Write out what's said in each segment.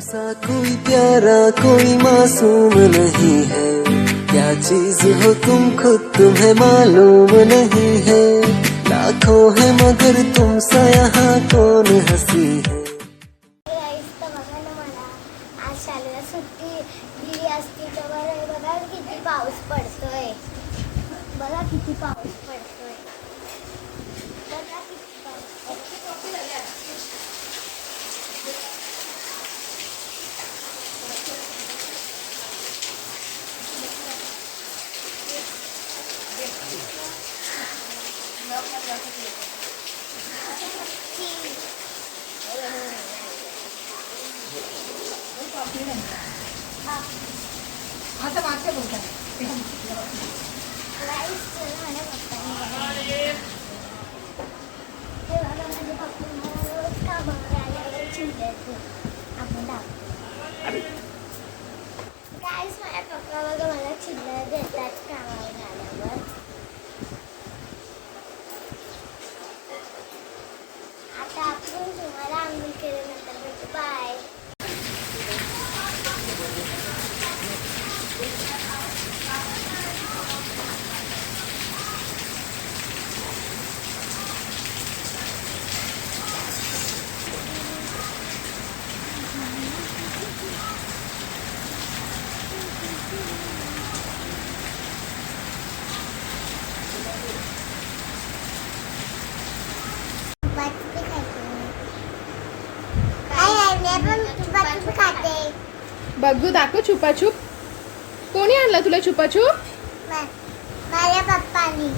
सा कोई प्यारा कोई मासूम नहीं है, क्या चीज हो तुम खुद तुम्हें मालूम नहीं है, लाखों है मगर तुम सा यहाँ कौन हंसी है। आज शाळेला सुट्टी दिली असती तर बघा किती पाऊस पडतोय, बघा किती पाऊस पडतोय, बघा किती पाऊस आता मागच्या बोलतात मला चिल्लर देतात कामावर आल्यावर. आता आपण तुम्हाला आंघोळ केल्यानंतर भेटू. बाय. बघू दाखव छुपाछुप. कोणी आणलं तुला छुपाछुप? माझ्या पप्पानी.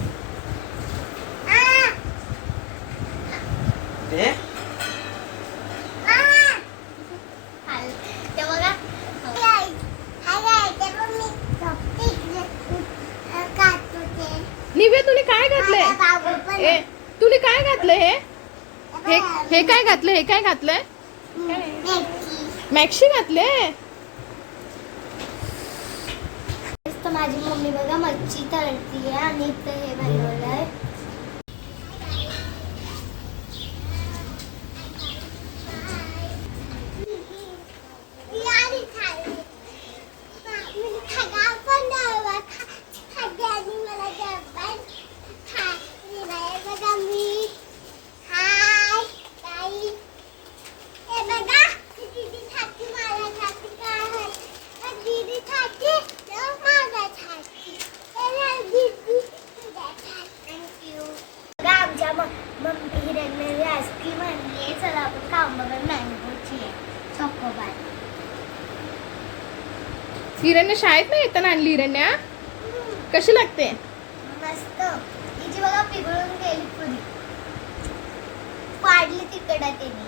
निव्या तुने काय घातलंय? तुने काय घातलंय? हे काय घातलं? हे काय घातलंय? मॅक्सी घातले. माझी मम्मी बघा मच्छी तळतीये आणि इथं हे बनवलंय. आईस्क्रीम आणली. चला आपण खाऊन बघा. मँगोची आहे, चॉकोबार. हिरण्या शाळेत नाही येताना आणली. हिरण्या कशी लागते? मस्त. हिची बघा पिघळून गेली पुरी, पाडली तिकडे त्यांनी.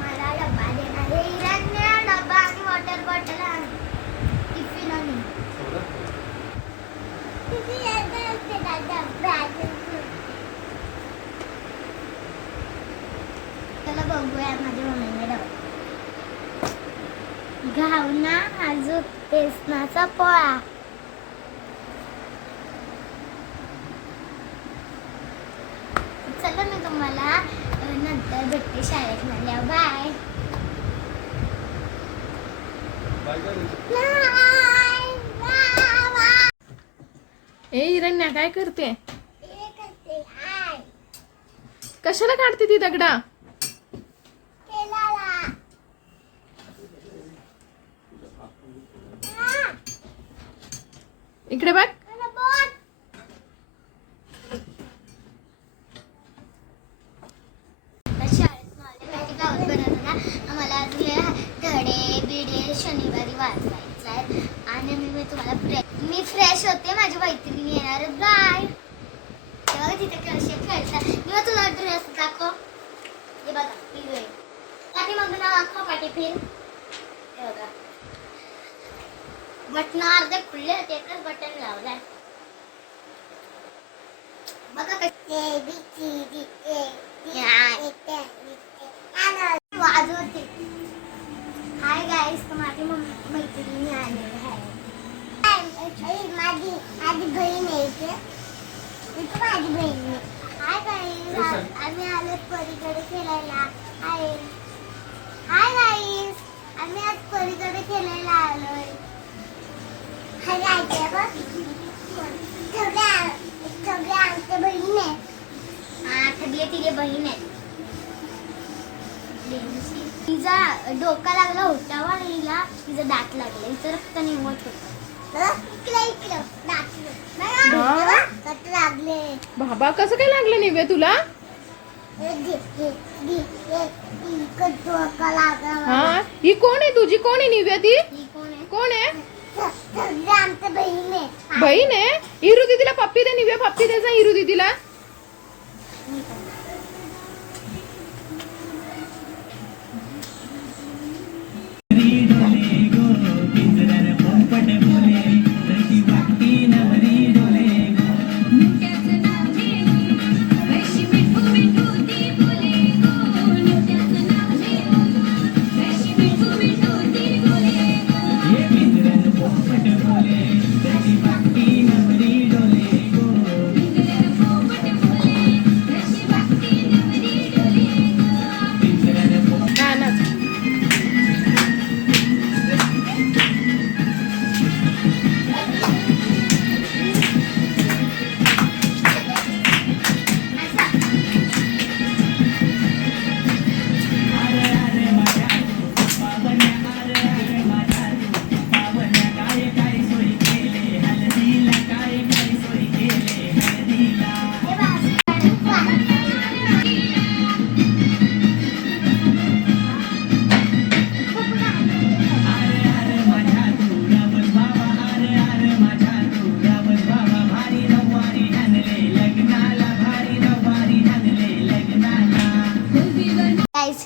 मला डब्बा देणार आहे हिरण्या. डब्बा आणि वॉटर बॉटल आण. टिफिन आणि चला बघूया माझ्या मम्मीने डबा. घावना अजून बेसनाचा पोळा. चला मी तुम्हाला नंतर भेटते शाळेत म्हणल्यावर. बाय. ए हिरण्या काय करते? कशाला काढते ती दगडा? इकडे बघ. आम्हाला धडे बिडे शनिवारी वाचायचं आहे आणि मी तुम्हाला मी फ्रेश होते. माझी मैत्रिणी येणार. बाय. तेव्हा तिथे कसे खेळतात. मी तुला ड्रेस दाखव. हे बघा पाठी मग ना दाखव. पाठी फिर. हे बघा बटन अर्धे खुलले होते, एकच बटन लावलाय. बघा वाजवते. हाय गाईस, माझी मैत्रिणी आलेली आहे. माझी बहीण आहे. माझी बहीण. हाय गाईस, आम्ही आलो परीकडे खेळायला आहे. हाय गाईस, आम्ही आज परीकडे खेळायला आलोय. हाय गाईस, सगळे आमच्या बहीण आहेत. हा, सगळे तिघे बहीण आहेत. तिचा डोका लागला होता वा हिला, तिचा दात लागला, हिचं रक्त निघत होतं. लागले. बाबा कसं काय लागलं निव्या तुला? हा, ही कोण आहे तुझी? कोण आहे निव्या ती? कोण आहे? आमच्या बहीण आहे. बहीण आहे? हिरू दीदीला पप्पी दे निव्या, पप्पी दे जा हिरू दीदीला.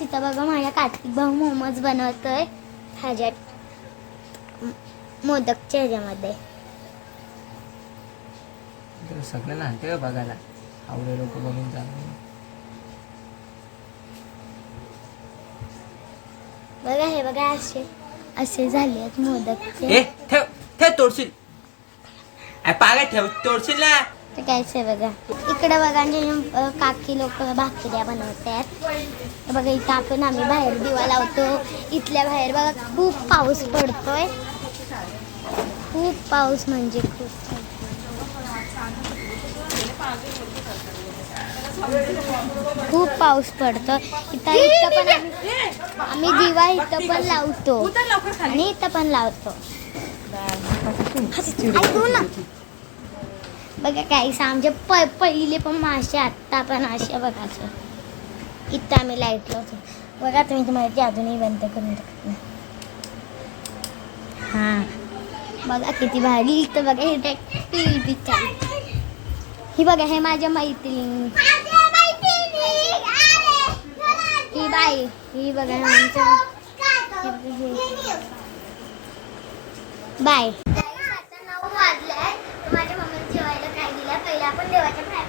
इथं बघा माझ्या कार्तिक भाऊ मोमोज बनवतोय ह्याच्यात मोदकच्या ह्याच्यामध्ये. सगळ्यांना आणते बघायला, आवडे लोक बघून जाणार. बघा हे बघा, असे असे झाले आहेत मोदकचे. ठेव ठेव, तोडशील पागा, ठेव तोडशील ना. तर कायच आहे बघा, इकडे बघा जे काकी लोक भाकऱ्या बनवतात. बघा इथं आपण आम्ही बाहेर दिवा लावतो. इथल्या बाहेर बघा खूप पाऊस पडतोय, खूप पाऊस म्हणजे खूप पाऊस पडतो. इथं पण आम्ही दिवा इथं पण लावतो आणि इथं पण लावतो. ऐकू ना बघा काही आमचे पहिले पण मासे, आत्ता पण असे बघा. इथं आम्ही लाईट लावतो बघा. तुम्ही तुम्हाला अजूनही बंद करून टाकत नाही. हा बघा किती भारी. इथं बघा हे टीव्ही चालू. ही बघा हे माझ्या मैत्रिणी, ही बाई, ही बघा आमचं बाय. आता 9 वाजले. माझ्या मम्मीने जेवायला काय दिलं पहिला आपण देवाच्या बाहेर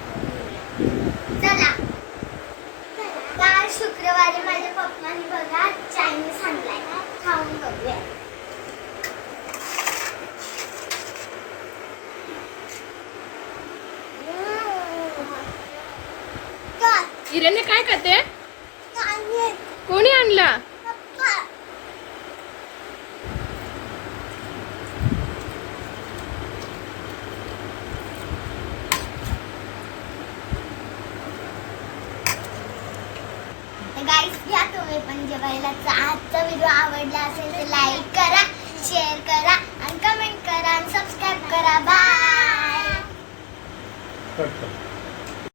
चला. काल शुक्रवारी माझ्या पप्पांनी बघा चायनीज आणलाय, खाऊन बघूया. हिरेने काय खाते? कोणी आणला? गाईस घ्या तुम्ही पण जेवायला. आजचा व्हिडिओ आवडला असेल तर लाईक करा, शेअर करा आणि कमेंट करा आणि सबस्क्राईब करा. बाय.